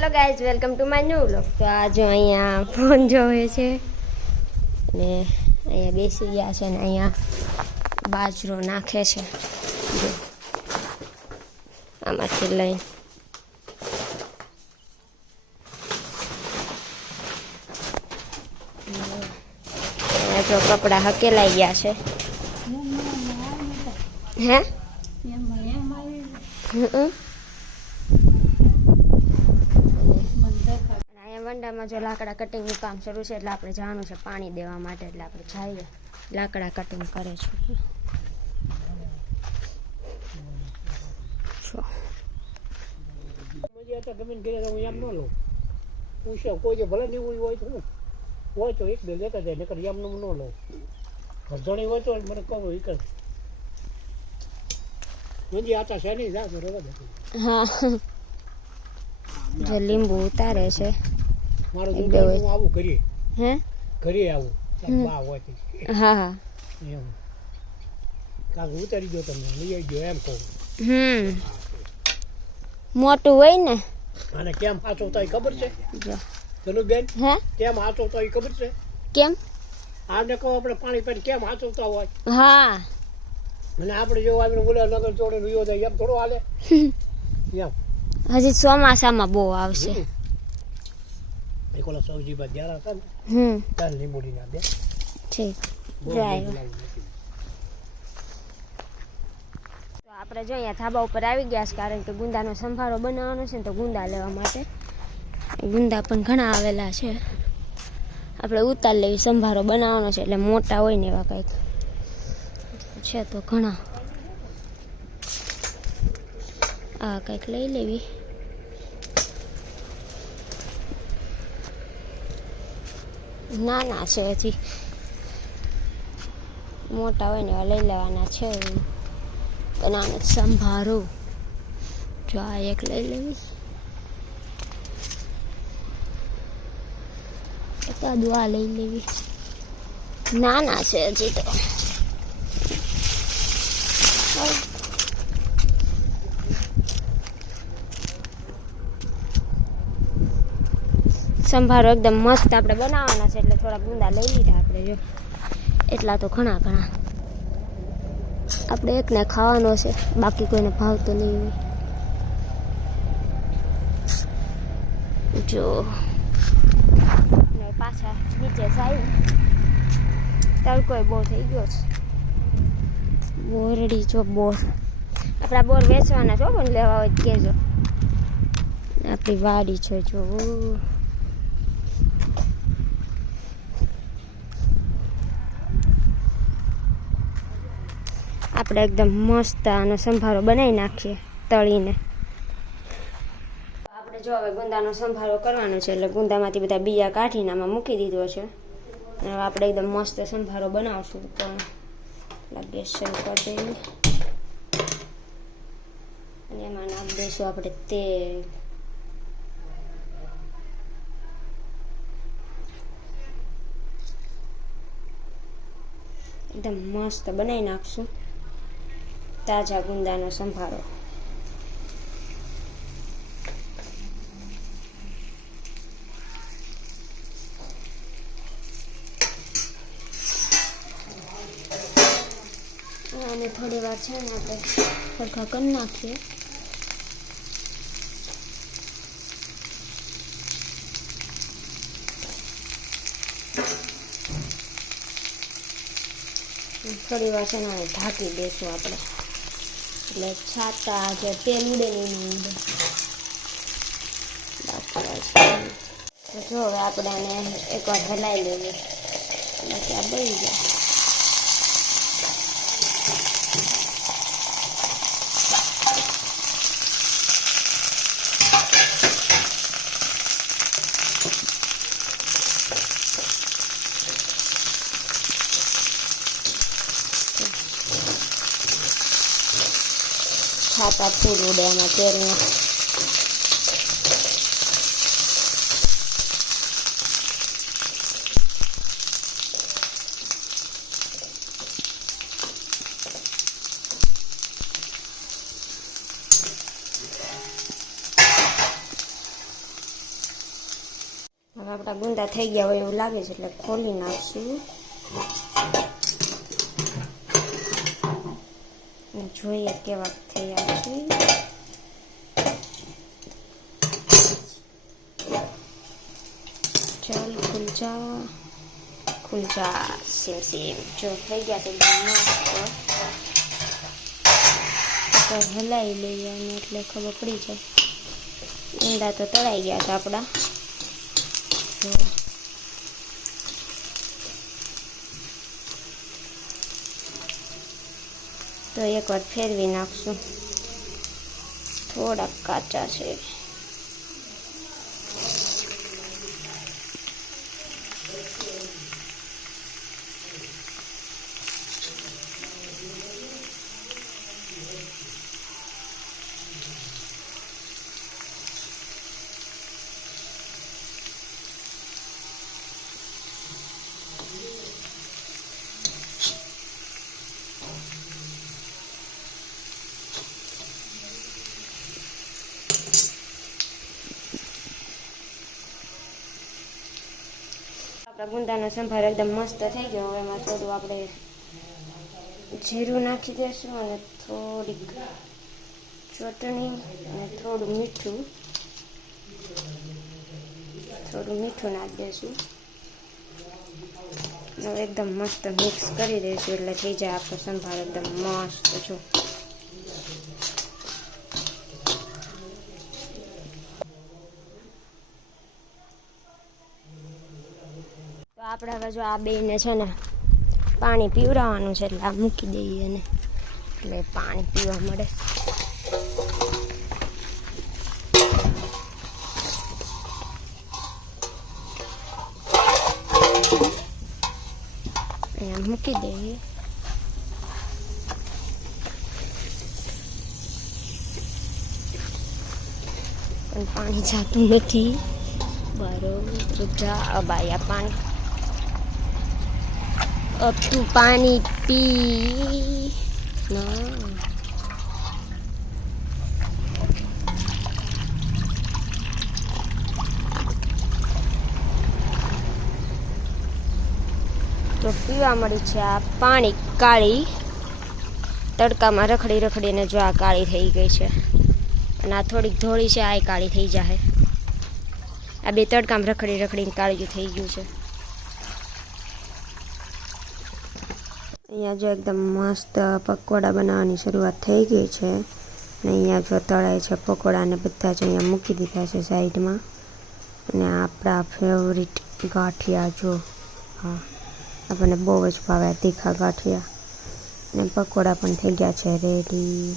Hello guys, welcome to my new vlog. તો આ જો અહીંયા ફોન જોવે છે ને અહીંયા બેસી ગયા છે ને અહીંયા બાજરો નાખે છે જો આમાંથી લઈ. અહીંયા જો કપડાં હકેલાઈ ગયા છે. હે વંડામાં જો લાકડા કટિંગનું કામ શરૂ છે એટલે આપણે જવાનું છે પાણી દેવા માટે. એટલે આપણે જઈએ, લાકડા કટિંગ કરે છે. એક બે લેતા જાય નકર એમનું ન લો. ઘરધણી હોય તો મને કહો એક જ આટા છે નહીં જા હા જો લીંબુ ઉતારે છે. મારું હું આવું કરીએ હે ઘરે આવું બા હોય હા હા એમ કાંક ઉતારી દો તમે લઈ આવી ગયો એમ કહું. મોટું હોય ને અને કેમ સાચવતા ખબર છે જો ચલો બેન? હે કેમ સાચવતા ખબર છે? કેમ આને કહો આપણે પાણી પાણી કેમ સાચવતા હોય. હા અને આપણે જો આવીને બોલે નગર જોડે રૂયો જાય એમ થોડો હાલે. એમ હજી ચોમાસામાં બહુ આવશે. એક ઓલા સૌજી બાદ જ્યારે હતા ને ત્યારે લીંબોડી ના દે ઠીક જાય. તો આપણે જો અહીંયા ધાબા ઉપર આવી ગયા છે કારણ કે ગુંદાનો સંભારો બનાવવાનો છે ને તો ગુંદા લેવા માટે. ગુંદા પણ ઘણા આવેલા છે. આપણે ઉતાર લેવી, સંભારો બનાવવાનો છે એટલે મોટા હોય ને એવા કંઈક છે તો ઘણા. આ કંઈક લઈ લેવી. નાના છે હજી, મોટા હોય ને એવા લઈ લેવાના છે. બનાવવાનો સંભારો જો આ એક લઈ લેવી. એકાદું આ લઈ લેવી. નાના છે હજી તો. સંભારો એકદમ મસ્ત આપણે બનાવવાના છે એટલે થોડા ગુંદા લઈ લીધા આપણે. જો એટલા તો ઘણા ઘણા આપણે એકને ખાવાનો છે, બાકી કોઈને ભાવતો નહીં. જો પાછા નીચે જાય તડકોય બહુ થઈ ગયો છે. બોરડી જો બોર આપણા બોર વેચવાના છો પણ લેવા હોય કહેજો. આપણી વાડી છે જો આપણે એકદમ મસ્ત આનો સંભારો બનાવી નાખીએ તળીને. આપણે જો હવે ગુંદાનો સંભારો કરવાનો છે એટલે ગુંદામાંથી બધા બીયા કાઢીને આમાં મૂકી દીધો છે. હવે આપણે એકદમ મસ્ત સંભારો બનાવશું. પણ ગેસ શરૂ કરી દઈએ અને એમાં નાખી દઈશું આપણે તેલ. એકદમ મસ્ત બનાવી નાખશું તાજા ગુંદાનો સંભારો. અને થોડી વાર છે ને આપણે સરખા કરી નાખીએ. થોડી વાર છે ને ઢાંકી દઈશું આપણે એટલે છાતા જે તેલ ઉડે ને એનું ઉડે. તો જો હવે આપણે આને એકવાર હલાવી લઈએ એટલે ત્યાં બળી જાય. છાતા ફૂલ ઉડે એમાં તેલના. આપણા ગુંદા થઈ ગયા હોય એવું લાગે છે એટલે ખોલી નાખશું. જોઈએ કેવા થયા છે. ચાલ ખુલ જા સેમ જો થઈ ગયા છે મસ્ત. હલાવી લઈએ અને એટલે ખબર પડી જાય. ઈંડા તો તળાઈ ગયા છે આપણા. તો એકવાર ફેરવી નાખશું. થોડાક કાચા છે. આપણા ગુંદાનો સંભાર એકદમ મસ્ત થઈ ગયો. હવે એમાં થોડું આપણે જીરું નાખી દઈશું અને થોડીક ચટણી અને થોડું મીઠું નાખી દઈશું. હવે એકદમ મસ્ત મિક્સ કરી દઈશું એટલે થઈ જાય આપણો સંભાર એકદમ મસ્ત. જો તો આપણે હવે જો આ બેને છે ને પાણી પીવડાવવાનું છે એટલે આ મૂકી દઈએ અને એટલે પાણી પીવા મળે. અહીંયા મૂકી દઈએ. પણ પાણી જાતું નથી. બરોબર જા અબાયા પાણી. अब तू पानी पी ना. તો પીવા મળી છે આ પાણી. કાળી તડકામાં રખડીને જો આ કાળી થઈ ગઈ છે અને આ થોડીક ધોળી છે આ કાળી થઈ જાય. આ બે તડકામાં રખડીને કાળી થઈ ગયું છે. અહીંયા જો એકદમ મસ્ત પકોડા બનાવવાની શરૂઆત થઈ ગઈ છે અને અહીંયા જો તળાય છે પકોડાને બધા જ અહીંયા મૂકી દીધા છે સાઈડમાં. અને આપણા ફેવરિટ ગાંઠિયા જો, હા આપણને બહુ જ ભાવે તીખા ગાંઠિયા. અને પકોડા પણ થઈ ગયા છે રેડી.